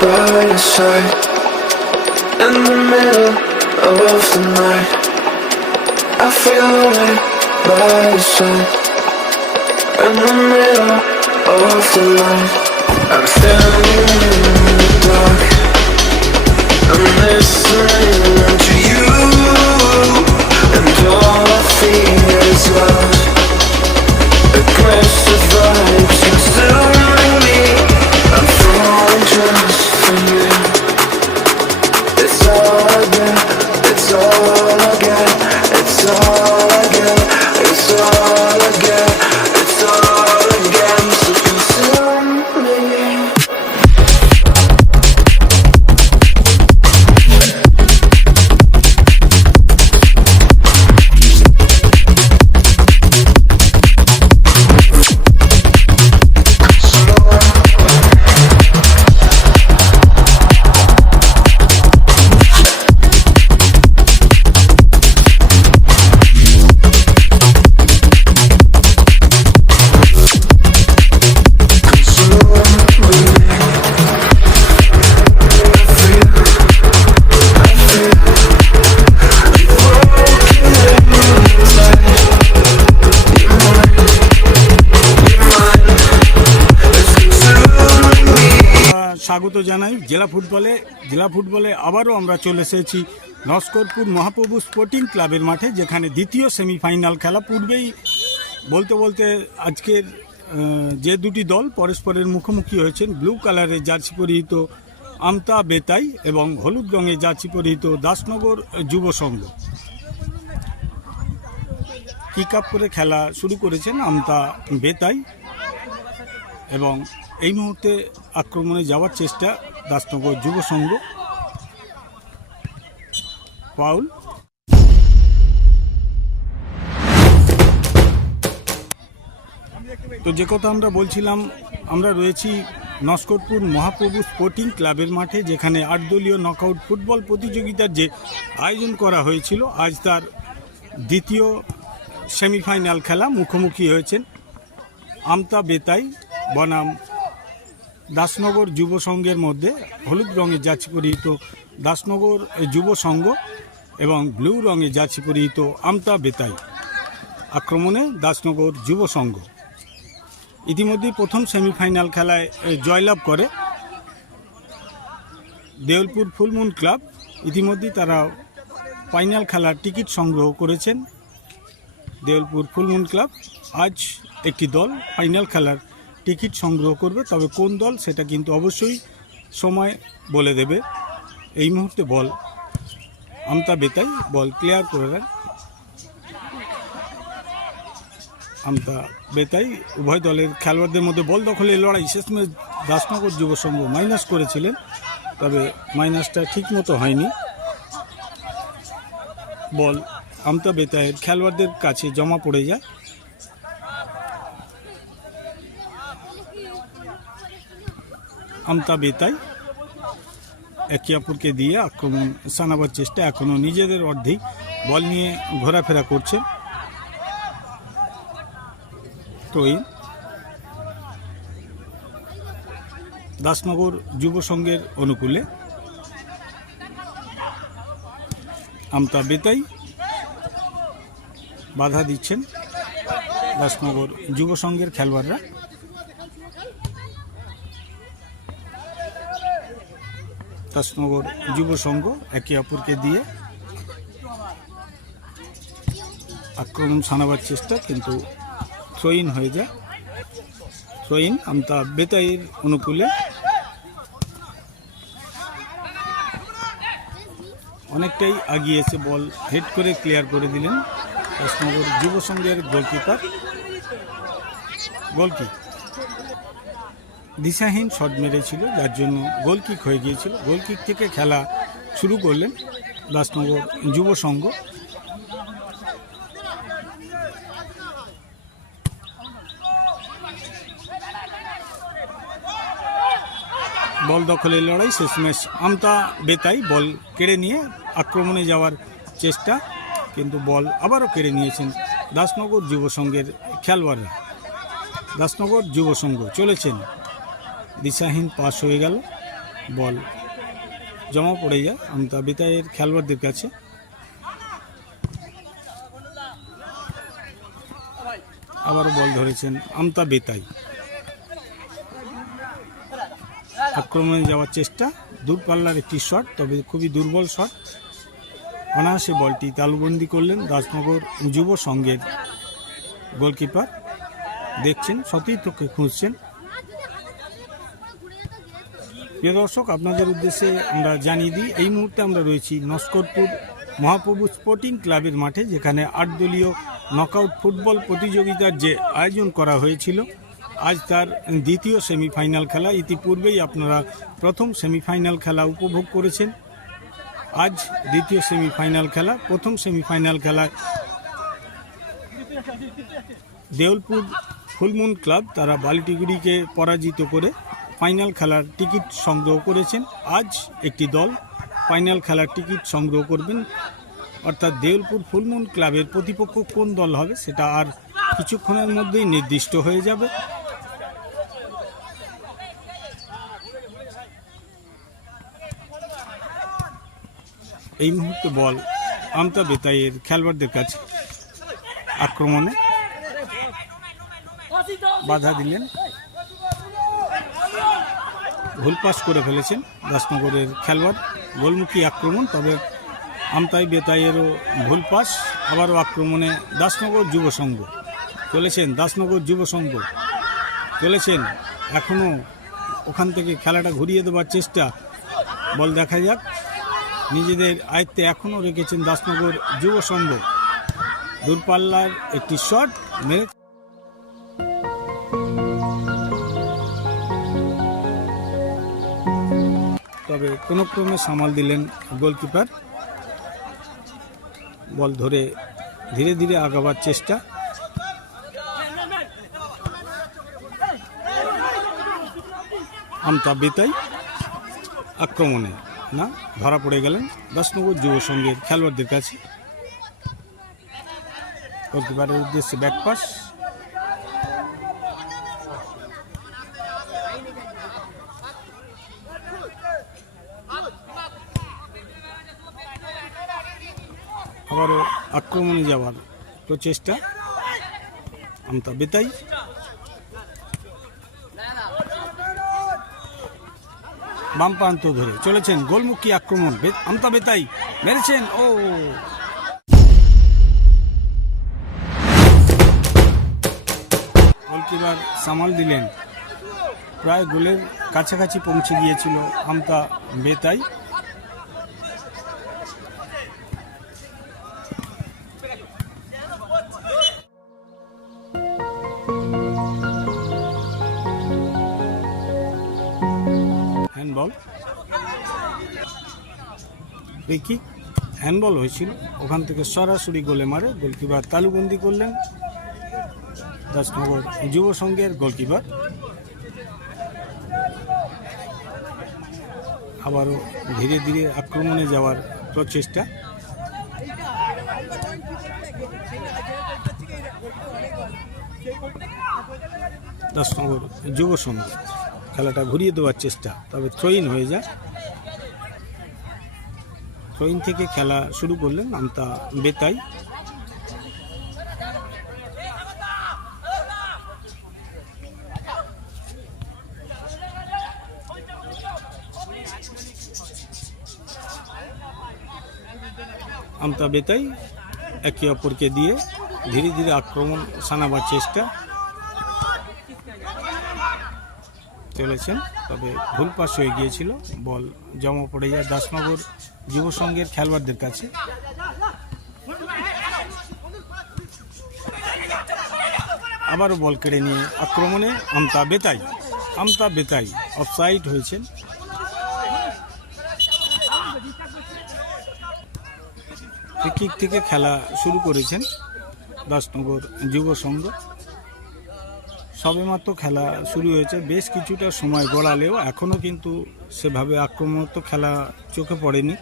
By your side. In the middle of the night I feel lonely by your side. In the middle of the night I'm standing in the dark listening to you And all I feel is love স্বাগত জানাই। জেলা ফুটবলে জেলা ফুটবলে আবারও আমরা চলে এসেছি নস্করপুর মহাপ্রভু স্পোর্টিং ক্লাবের মাঠে, যেখানে দ্বিতীয় সেমিফাইনাল খেলা পূর্বেই বলতে বলতে আজকের যে দুটি দল পরস্পরের মুখোমুখি হয়েছেন, ব্লু কালারের জার্সি পরিহিত আমতা বেতাই এবং হলুদ রঙের জার্সি পরিহিত দাসনগর যুব সংঘ। কিক আপ করে খেলা শুরু করেছেন আমতা বেতাই। এবং এই মুহূর্তে আক্রমণে যাওয়ার চেষ্টা দাসনগর যুব সংঘ। পাউল? তো যে কথা আমরা বলছিলাম, আমরা রয়েছি নস্করপুর মহাপ্রভু স্পোর্টিং ক্লাবের মাঠে, যেখানে আট দলীয় নকআউট ফুটবল প্রতিযোগিতার যে আয়োজন করা হয়েছিল, আজ তার দ্বিতীয় সেমিফাইনাল খেলা মুখোমুখি হয়েছেন আমতা বেতাই বনাম। দাসনগর যুব সংঘের মধ্যে হলুদ রঙের যাচ্ছি পরিহিত দাসনগর যুব সংঘ এবং ব্লু রঙে যাচ্ছি পরিহিত আমতা বেতাই আক্রমণে দাসনগর যুব সংঘ। ইতিমধ্যে প্রথম সেমিফাইনাল খেলায় জয়লাভ করে দেউলপুর ফুলমুন ক্লাব। ইতিমধ্যেই তারা ফাইনাল খেলার টিকিট সংগ্রহ করেছেন দেউলপুর ফুলমুন ক্লাব। আজ একটি দল ফাইনাল খেলার টিকিট সংগ্রহ করবে, তবে কোন দল সেটা কিন্তু অবশ্যই সময় বলে দেবে। এই মুহূর্তে বল। আমতা বেতাই, বল ক্লিয়ার করে দেন। আমতা বেতাই, উভয় দলের খেলোয়াড়দের মধ্যে বল দখলের লড়াই শেষমেশ দাসনগর যুব সংঘ মাইনাস করেছিলেন, তবে মাইনাসটা ঠিক মতো হয়নি। বল আমতা বেতায়ের খেলোয়াড়দের কাছে জমা পড়ে যায়। আমতা বেতাই একে অপরকে দিয়ে আক্রমণ সানাবার চেষ্টা এখনও নিজেদের অর্ধেই বল নিয়ে ঘোরাফেরা করছে। তো দাসনগর যুব সংঘের অনুকূলে আমতা বেতাই বাধা দিচ্ছেন দাসনগর যুব সংঘের খেলোয়াড়রা। দাসনগর যুব সংঘ একে অপরকে দিয়ে আক্রমণ সানাবার চেষ্টা, কিন্তু থ্রোইন হয়ে যায়। থ্রোইন আমতা বেতাইয়ের অনুকূলে। অনেকটাই আগিয়েছে বল, হেড করে ক্লিয়ার করে দিলেন দাসনগর যুব সংঘের গোলকিপার গোলকিক দিশাহীন শট মেরেছিল, যার জন্য গোলকিক হয়ে গিয়েছিল। গোলকিক থেকে খেলা শুরু করলেন দাসনগর যুব সংঘ। বল দখলের লড়াই শেষমেশ আমতা বেতাই, বল কেড়ে নিয়ে আক্রমণে যাওয়ার চেষ্টা, কিন্তু বল আবারও কেড়ে নিয়েছেন দাসনগর যুব সংঘের খেলোয়াড়রা। দাসনগর যুব সংঘ চলেছেন দিশাহীন পাস হয়ে গেল, বল জমা পড়ে যায়। আমতা বেতাইয়ের খেলোয়াড়দের কাছে। আবারও বল ধরেছেন আমতা বেতাই। আক্রমণে যাওয়ার চেষ্টা, দূরপাল্লার একটি শট, তবে খুবই দুর্বল শট। অনায়াসে বলটি তালুবন্দি করলেন দাসনগর যুব সংঘের গোলকিপার। দেখছেন, সতীর্থকে খুঁজছেন। প্রিয় দর্শক, আপনাদের উদ্দেশ্যে আমরা জানিয়ে দিই, এই মুহূর্তে আমরা রয়েছি নস্করপুর মহাপ্রভু স্পোর্টিং ক্লাবের মাঠে, যেখানে আট দলীয় নকআউট ফুটবল প্রতিযোগিতার যে আয়োজন করা হয়েছিল, আজ তার দ্বিতীয় সেমিফাইনাল খেলা। ইতিপূর্বেই আপনারা প্রথম সেমিফাইনাল খেলা উপভোগ করেছেন। আজ দ্বিতীয় সেমিফাইনাল খেলা, প্রথম সেমিফাইনাল খেলায় দেউলপুর ফুলমুন ক্লাব, তারা বালিটিগুড়িকে পরাজিত করে ফাইনাল খেলার টিকিট সংগ্রহ করেছেন। আজ একটি দল ফাইনাল খেলার টিকিট সংগ্রহ করবেন। অর্থাৎ দেউলপুর ফুলমুন ক্লাবের প্রতিপক্ষ কোন দল হবে সেটা আর কিছুক্ষণের মধ্যেই নির্দিষ্ট হয়ে যাবে। এই মুহূর্তে বল আমতা বেতাইয়ের খেলোয়াড়দের কাছে আক্রমণে বাধা দিলেন। ভুল পাস করে ফেলেছেন দাসনগরের খেলোয়াড়। গোলমুখী আক্রমণ, তবে আমতাই বেতাইয়েরও ভুল পাস আবারও আক্রমণে দাসনগর যুব সংঘ। চলেছেন দাসনগর যুব সংঘ। চলেছেন এখনও ওখান থেকে খেলাটা ঘুরিয়ে দেওয়ার চেষ্টা। বল দেখা যাক। নিজেদের আয়ত্তে এখনও রেখেছেন দাসনগর যুব সংঘ। দূরপাল্লার একটি শট, মেরে তবে কোনো ক্রমে সামাল দিলেন গোলকিপার। বল ধরে ধীরে ধীরে আগাবার চেষ্টা। আমতা বেতাই আক্রমণে, না, ধরা পড়ে গেলেন দশনগর যুব সংঘের খেলোয়াড়দের কাছে। গোলকিপারের উদ্দেশ্যে ব্যাকপাস আবারও আক্রমণে যাওয়ার প্রচেষ্টা আমতা বেতাই। বাম প্রান্ত ধরে চলেছেন গোলমুখী আক্রমণ। আমতা বেতাই মেরেছেন, ও। গোলকিপার সামাল দিলেন। প্রায় গোলের কাছাকাছি পৌঁছে গিয়েছিল আমতা বেতাই। দেখি। হ্যান্ডবল হয়েছিল। ওখান থেকে সরাসরি গোলে মারে গোলকিপার তালুবন্দি করলেন। দাসনগর যুব সংঘের গোলকিপার আবারও ধীরে ধীরে আক্রমণে যাওয়ার প্রচেষ্টা। দাসনগর যুব সংঘ, খেলাটা ঘুরিয়ে দেওয়ার চেষ্টা, তবে থ্রোইন হয়ে যায়। থ্রোইন থেকে খেলা শুরু করলেন আমতা বেতাই। আমতা বেতাই একে অপরকে দিয়ে ধীরে ধীরে আক্রমণ সানাবার চেষ্টা চলেছেন, তবে ভুল পাস হয়ে গিয়েছিল, বল জমা পড়ে যায় দাসনগর। যুব সংঘের খেলোয়াড়দের কাছে। আবারও বল কেড়ে নিয়ে আক্রমণে আমতা বেতাই আমতা বেতাই অফসাইড হয়েছেন। কিক থেকে খেলা শুরু করেছেন দাসনগর যুব সংঘ সবেমাত্র খেলা শুরু হয়েছে, বেশ কিছুটা সময় গড়ালেও এখনও কিন্তু সেভাবে আক্রমণাত্মক খেলা চোখে পড়েনি।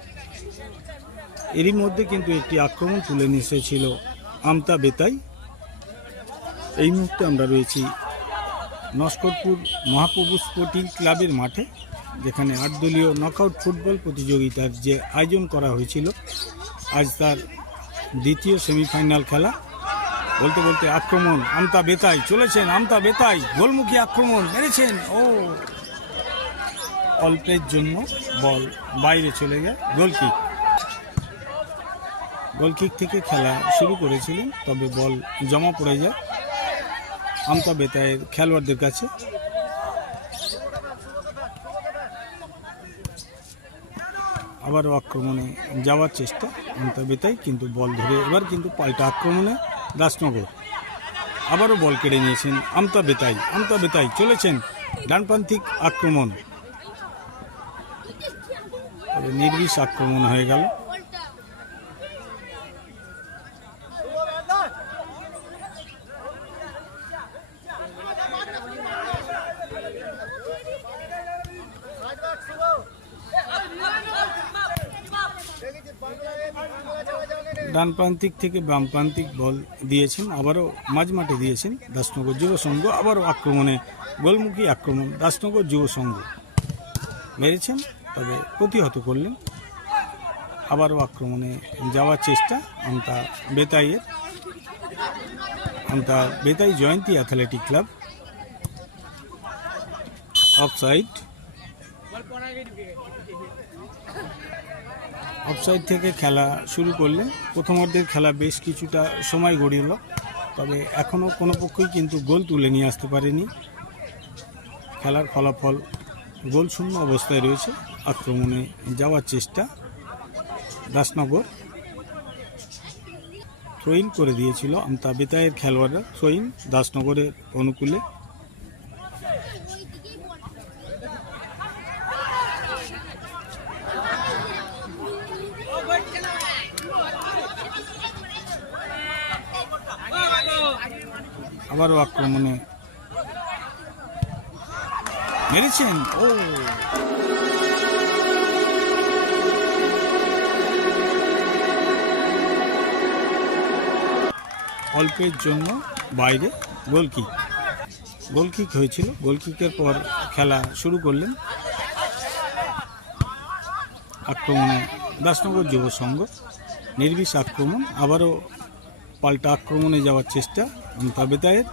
এরই মধ্যে কিন্তু একটি আক্রমণ তুলে নিয়ে এসেছিল আমতা বেতাই। এই মুহূর্তে আমরা রয়েছি নস্করপুর মহাপ্রভু স্পোর্টিং ক্লাবের মাঠে, যেখানে আটদলীয় নকআউট ফুটবল প্রতিযোগিতার যে আয়োজন করা হয়েছিল, আজ তার দ্বিতীয় সেমিফাইনাল খেলা। বলতে বলতে আক্রমণ আমতা বেতাই, চলেছেন আমতা বেতাই, গোলমুখী আক্রমণ, মেরেছেন, ও! অল্পের জন্য বল বাইরে চলে যায়। গোলকিক গোলকিক থেকে খেলা শুরু করেছিলেন, তবে বল জমা পড়ে যায় আমতা বেতায়ের খেলোয়াড়দের কাছে। আবারও আক্রমণে যাওয়ার চেষ্টা আমতা বেতাই, কিন্তু বল ধরে এবার কিন্তু পাল্টা আক্রমণে দাসনগর আবারও বল কেড়ে নিয়েছেন আমতা বেতাই। আমতা বেতাই চলেছেন ডানপ্রান্তিক আক্রমণ। নির্বিষ আক্রমণ হয়ে গেল। ডান প্রান্তিক থেকে বাম প্রান্তিক বল দিয়েছেন, আবারও মাঝমাঠে দিয়েছেন দাসনগর যুব সংঘ, আবারও আক্রমণে গোলমুখী আক্রমণ, দাসনগর যুব সংঘ। মেরেছেন তবে প্রতিহত করলেন। আবারও আক্রমণে যাওয়ার চেষ্টা Amta বেতাইয়ের, Amta Betai Jayanti athletic club. Offside. Offside থেকে খেলা শুরু করলেন। প্রথমার্ধের খেলা বেশ কিছুটা সময় গড়িল তবে এখনও কোনো পক্ষই কিন্তু গোল তুলে নিয়ে আসতে পারেনি। খেলার ফলাফল গোল শূন্য অবস্থায় রয়েছে। আক্রমণে যাওয়ার চেষ্টা দাসনগর। থ্রোইন করে দিয়েছিল আমতা বেতায়ের খেলোয়াড়রা। থ্রোইন দাসনগরের অনুকূলে। আবারও আক্রমণে মেরেছেন। ও। অল্পের জন্য বাইরে গোলকিক গোলকিক হয়েছিল। গোলকিকের পর খেলা শুরু করলেন আক্রমণে দাসনগর যুব সংঘ। নির্বিষ আক্রমণ, আবারও পাল্টা আক্রমণে যাওয়ার চেষ্টা আমতা বেতায়ের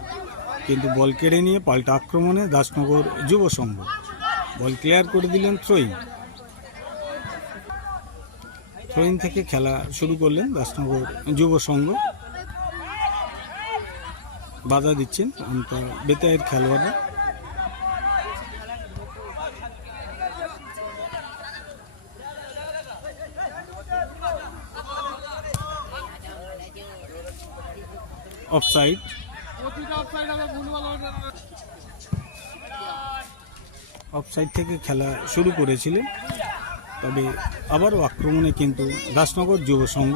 কিন্তু বল কেড়ে নিয়ে পাল্টা আক্রমণে দাসনগর যুব সংঘ। বল ক্লিয়ার করে দিলেন থ্রোইন থ্রোইন থেকে খেলা শুরু করলেন দাসনগর যুব সংঘ। বাধা দিচ্ছেন আমতা বেতায়ের খেলোয়াড়রা। অফসাইড অফসাইড থেকে খেলা শুরু করেছিলেন, তবে আবারও আক্রমণে কিন্তু দাসনগর যুব সংঘ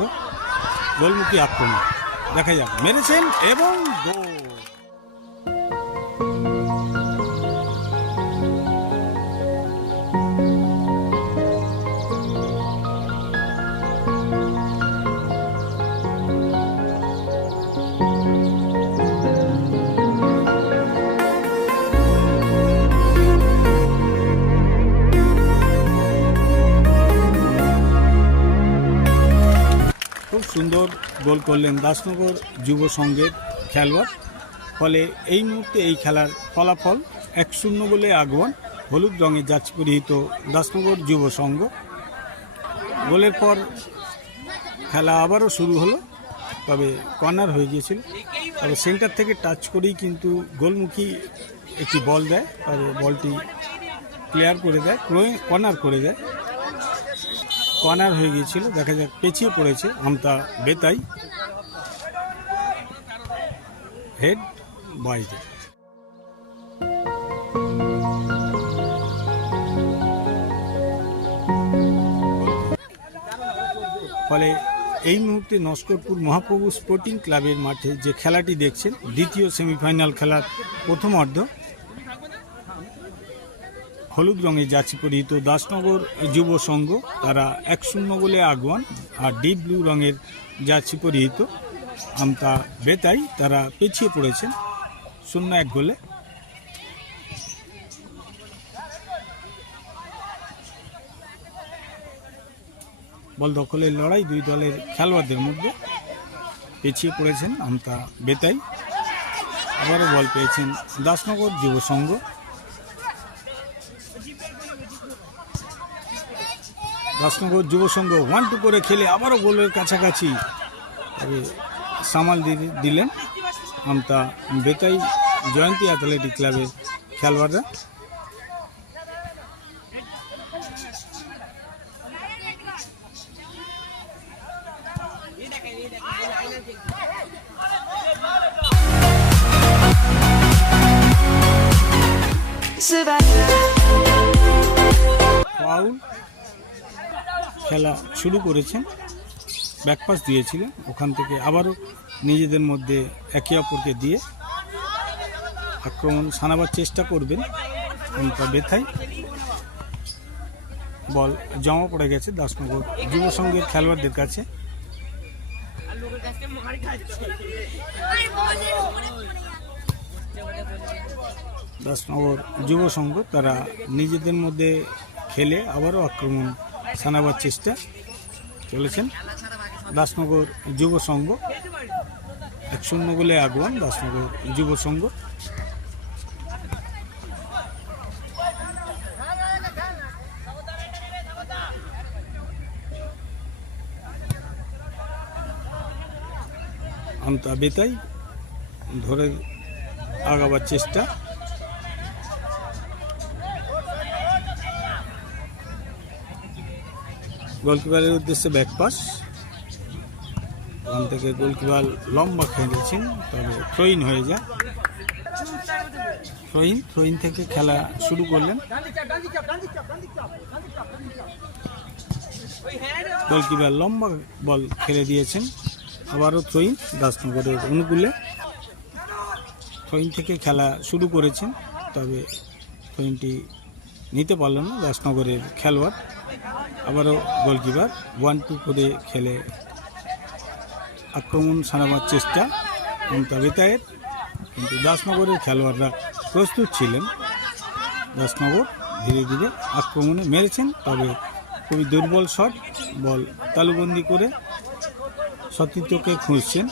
গোলমুখী আক্রমণ। দেখা যাক, মেরেছেন এবং গোল। গোল করলেন দাসনগর যুব সংঘের খেলোয়াড়। ফলে এই মুহূর্তে এই খেলার ফলাফল এক শূন্য বলে আগমন হলুদ রঙে যাচ পরিহিত দাসনগর যুব সংঘ। গোলের পর খেলা আবারও শুরু হলো, তবে কর্নার হয়ে গিয়েছিল। তবে সেন্টার থেকে টাচ করেই কিন্তু গোলমুখী একটি বল দেয়, তবে বলটি ক্লিয়ার করে দেয় কর্নার করে দেয়। কর্নার হয়ে গিয়েছিল, দেখা যাক পেছিয়ে পড়েছে আমতা বেতাই। হেড বাইরে ফলে এই মুহূর্তে নস্করপুর মহাপ্রভু স্পোর্টিং ক্লাবের মাঠে যে খেলাটি দেখছেন, দ্বিতীয় সেমিফাইনাল খেলার প্রথমার্ধ হলুদ রঙের যাচ্ছি পরিহিত দাসনগর যুব সংঘ, তারা এক শূন্য গোলে আগুয়ান আর ডিপ ব্লু রঙের যাচ্ছি পরিহিত আমতা বেতাই তারা পেছিয়ে পড়েছেন, শূন্য এক গোলে। বল দখলের লড়াই দুই দলের খেলোয়াড়দের মধ্যে পেছিয়ে পড়েছেন আমতা বেতাই। আবারও বল পেয়েছেন দাসনগর যুব সংঘ। দাসনগর যুব সংঘ ওয়ান টু করে খেলে আবারও গোলের কাছাকাছি। সামাল দিলেন আমতা বেতাই জয়ন্তী অ্যাথলেটিক ক্লাবের খেলোয়াড়রা। খেলা শুরু করেছেন ব্যাকপাস দিয়েছিলেন, ওখান থেকে আবারও নিজেদের মধ্যে একে অপরকে দিয়ে আক্রমণ সানাবার চেষ্টা করবেন অন্ত বেথাই বল জমা পড়ে গেছে দাসনগর যুব সংঘের খেলোয়াড়দের কাছে। দাসনগর যুব সংঘ, তারা নিজেদের মধ্যে খেলে আবারও আক্রমণ সানাবার চেষ্টা চলেছেন। দাসনগর যুব সংঘ, এক শূন্য গোলে আগুয়ান দাসনগর যুব সংঘ। আমতা বেতাই ধরে আগাবার চেষ্টা। গোলকিপারের উদ্দেশ্যে ব্যাক পাস ওখান থেকে গোলকিপার লম্বা খেলেছেন, তবে থ্রোইন হয়ে যায়। থ্রোইন থ্রোইন থেকে খেলা শুরু করলেন। গোলকিপার লম্বা বল খেলে দিয়েছেন। আবারও থ্রোইন দাসনগরের অনুকূলে। থ্রোইন থেকে খেলা শুরু করেছেন, তবে থ্রোইনটি নিতে পারল না, দাসনগরের খেলোয়াড়। আবারও গোলকিপার। ওয়ান টু করে খেলে আক্রমণ সানাবার চেষ্টা মমতা বেতায়ের কিন্তু দাসনগরের খেলোয়াড়রা প্রস্তুত ছিলেন। দাসনগর ধীরে ধীরে আক্রমণে মেরেছেন, তবে খুবই দুর্বল শট, বল তালুবন্দি করে সতীর্থকে খুঁজছেন।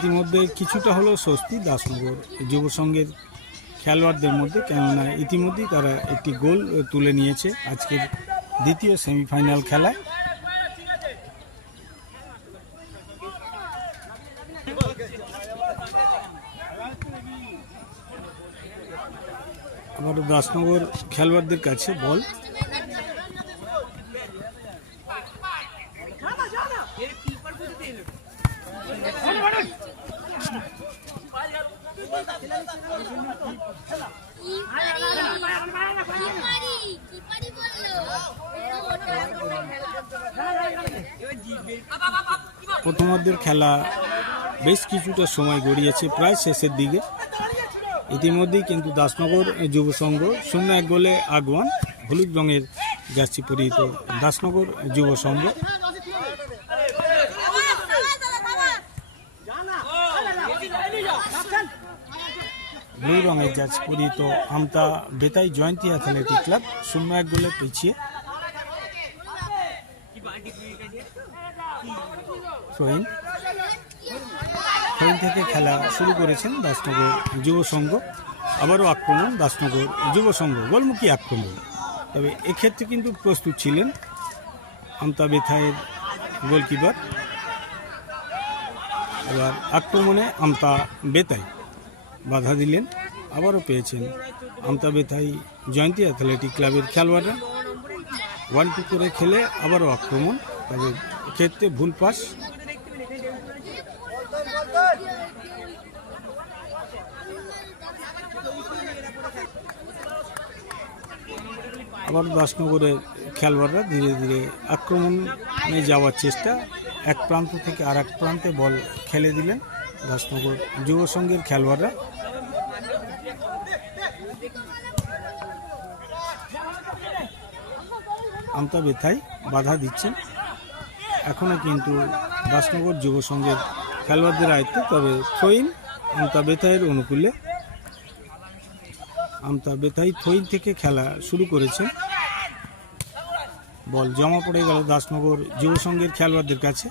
ইতিমধ্যে কিছুটা হলেও স্বস্তি দাসনগর যুব সংঘের খেলোয়াড়দের মধ্যে, কেননা ইতিমধ্যেই তারা একটি গোল তুলে নিয়েছে আজকের দ্বিতীয় সেমিফাইনাল খেলায়। আবারও দাসনগর খেলোয়াড়দের কাছে বল। খেলা বেশ কিছুটা সময় গড়িয়েছে প্রায় শেষের দিকে। ইতিমধ্যেই কিন্তু দাসনগর যুব সংঘ শূন্য এক গোলে আগুয়ান হলুদ রঙের জার্সি পরিহিত দাসনগর যুব সংঘ। ব্লু রঙের জার্সি পরিহিত আমতা বেতাই জয়ন্তী অ্যাথলেটিক ক্লাব শূন্য এক গোলে পিছিয়ে। থ্রোইন থ্রোইন থেকে খেলা শুরু করেছেন দাসনগর যুব সংঘ, আবারও আক্রমণ দাসনগর যুব সংঘ, গোলমুখী আক্রমণ। তবে এক্ষেত্রে কিন্তু প্রস্তুত ছিলেন আমতা বেথায়ের গোলকিপার। এবার আক্রমণে আমতা বেতাই বাধা দিলেন, আবারও পেয়েছেন আমতা বেথাই জয়ন্তী অ্যাথলেটিক ক্লাবের খেলোয়াড়রা। ওয়ান টু করে খেলে আবারও আক্রমণ, তবে ক্ষেত্রে ভুল পাস আবার দাসনগরের খেলোয়াড়রা ধীরে ধীরে আক্রমণে যাওয়ার চেষ্টা। এক প্রান্ত থেকে আর এক প্রান্তে বল খেলে দিলেন দাসনগর যুব সংঘের খেলোয়াড়রা। আমতা বেথাই বাধা দিচ্ছেন। এখনও কিন্তু দাসনগর যুব সংঘের খেলোয়াড়দের আয়ত্তে, তবে থ্রোইন আমতা বেথাইয়ের অনুকূলে আমতা বেতাই থই থেকে খেলা শুরু করেছে। বল জমা পড়ে গেল দাসনগর যুব সংঘের খেলোয়াড়দের কাছে।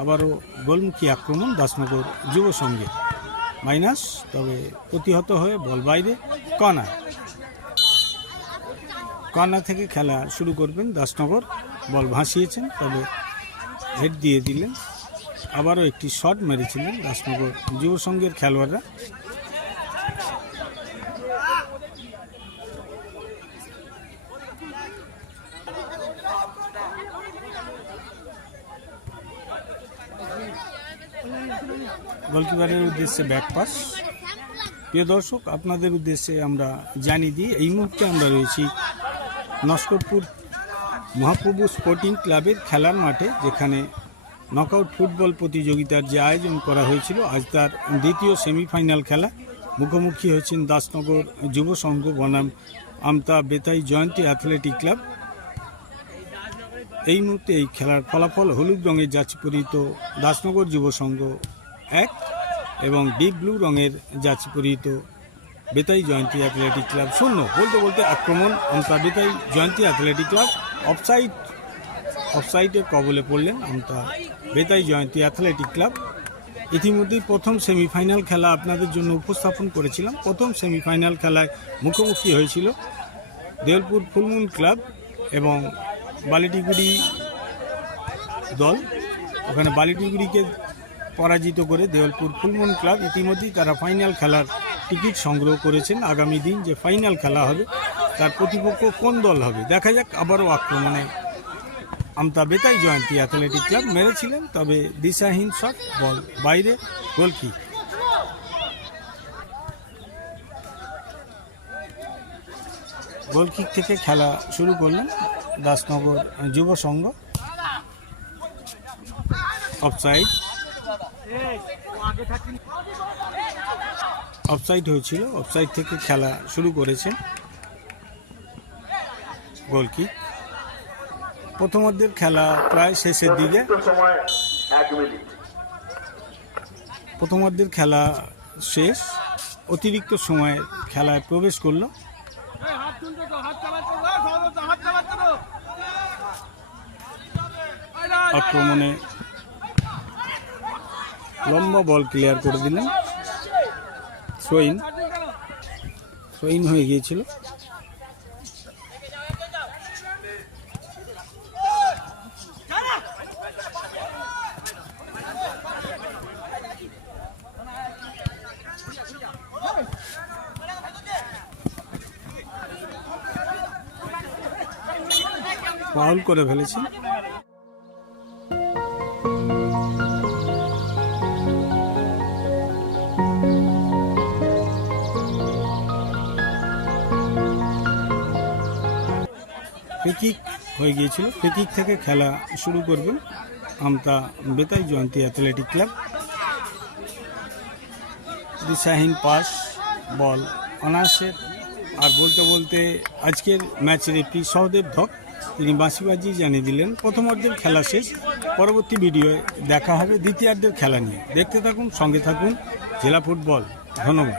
আবারও গোলমুখী আক্রমণ দাসনগর যুব মাইনাস, তবে প্রতিহত হয়ে বল বাইরে কর্নার কর্নার থেকে খেলা শুরু করবেন দাসনগর। বল ভাসিয়েছেন, তবে হেড দিয়ে দিলেন। আবারও একটি শট মেরেছিলেন দাসনগর যুব সংঘের খেলোয়াড়রা। গোলকিপারের উদ্দেশ্যে ব্যাক পাস প্রিয় দর্শক, আপনাদের উদ্দেশ্যে আমরা জানিয়ে দিই, এই মুহূর্তে আমরা রয়েছি নস্করপুর মহাপ্রভু স্পোর্টিং ক্লাবের খেলার মাঠে, যেখানে নকআউট ফুটবল প্রতিযোগিতার যে আয়োজন করা হয়েছিল, আজ তার দ্বিতীয় সেমিফাইনাল খেলা। মুখোমুখি হয়েছেন দাসনগর যুব সংঘ বনাম আমতা বেতাই জয়ন্তী অ্যাথলেটিক ক্লাব এই মুহূর্তে এই খেলার ফলাফল হলুদ রঙের যাচ্ছি পরিহিত দাসনগর যুব সংঘ এক এবং ডিপ ব্লু রঙের যাচ্ছি পরিহিত বেতাই জয়ন্তী অ্যাথলেটিক ক্লাব শূন্য। বলতে বলতে আক্রমণ Amta Betai Jayanti athletic club offside অফসাইডের কবলে পড়লেন আমতা বেতাই জয়ন্তী অ্যাথলেটিক ক্লাব। ইতিমধ্যেই প্রথম সেমিফাইনাল খেলা আপনাদের জন্য উপস্থাপন করেছিলাম। প্রথম সেমিফাইনাল খেলায় মুখোমুখি হয়েছিল দেওলপুর ফুলমুন ক্লাব এবং বালিটিগুড়ি দল। ওখানে বালিটিগুড়িকে পরাজিত করে দেওয়ালপুর ফুলমুন ক্লাব ইতিমধ্যেই তারা ফাইনাল খেলার টিকিট সংগ্রহ করেছেন। আগামী দিন যে ফাইনাল খেলা হবে, তার প্রতিপক্ষ কোন দল হবে? দেখা যাক, আবারও আক্রমণে আমতা বেতাই জয়ন্তী অ্যাথলেটিক ক্লাব মেরেছিলেন, তবে দিশাহীন শট বল বাইরে। গোলকি গোলকিক থেকে খেলা শুরু করলেন দাসনগর যুব সংঘ। অফসাইড। অফসাইড হয়েছিল অফসাইড থেকে খেলা শুরু করেছেন। গোলকিক প্রথমার্ধের খেলা প্রায় শেষের দিকে। প্রথমার্ধের খেলা শেষ, অতিরিক্ত সময়ে খেলায় প্রবেশ করল। আক্রমণে লম্বা বল ক্লিয়ার করে দিলেন। সোইন সোইন হয়ে গিয়েছিল। ফাউল করে ফেলেছি ফ্রিকিক হয়ে গিয়েছিল। ফ্রিকিক থেকে খেলা শুরু করবেন আমতা বেতাই জয়ন্তী অ্যাথলেটিক ক্লাব। দিশাহীন পাস, বল অনায়াসে। আর বলতে বলতে আজকের ম্যাচের একটি সহদেব ধক, তিনি বাঁশিবাজি জানিয়ে দিলেন, প্রথমার্ধের খেলা শেষ, পরবর্তী ভিডিওয়ে দেখা হবে, দ্বিতীয়ার্ধের খেলা নিয়ে। দেখতে থাকুন, সঙ্গে থাকুন, জেলা ফুটবল। ধন্যবাদ।